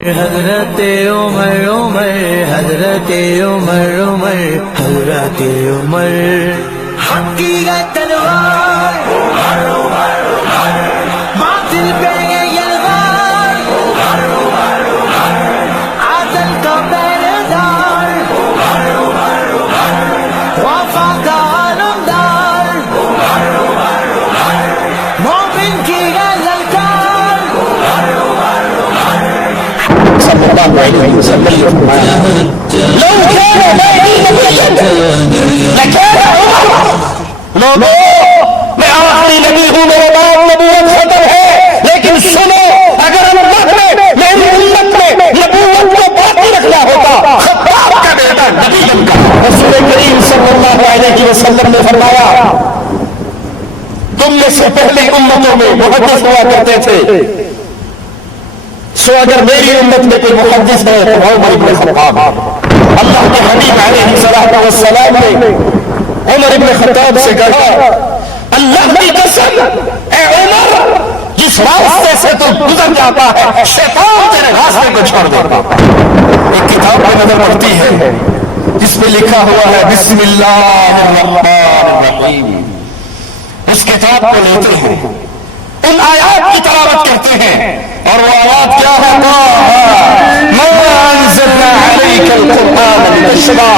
حضرت عمر عمر حضرت عمر عمر حضرت عمر حق کی تلوار باطل پہ یلغار عدل کا پہرےدار وفا کا علمدار مومن کی غزلکار صلی اللہ علیہ وسلم لو كان بيني نبيا لكان عمر. لوگوں میں آخری نبی ہوں، میرے بعد نبوت ختم ہے، لیکن سنو اگر اللہ نے میری امت میں نبوت کو باقی رکھنا ہوتا خطاب کا بیٹا نبی بنتا. رسول کریم صلی اللہ علیہ وسلم نے فرمایا تم میں سے پہلی امتوں میں محدث ہوا کرتے تھے، سو اگر میری امت میں کوئی محدث ہے تو عمر ابن خطاب. اللہ کے حبیب علیہ الصلوۃ والسلام نے عمر ابن خطاب سے کہا اللہ کی قسم اے عمر جس راستے سے تو گزر جاتا ہے شیطان تیرے راستے کو چھوڑ دیتا. ایک کتاب میں نظر پڑتی ہے جس پہ لکھا ہوا ہے بسم اللہ الرحمن الرحیم. اس کتاب کو لیتے ہیں، ان آیات کی تلاوت کرتے ہیں، اور وہ آیات کیا ہے؟ ما انزلنا عليك القرآن لتشقى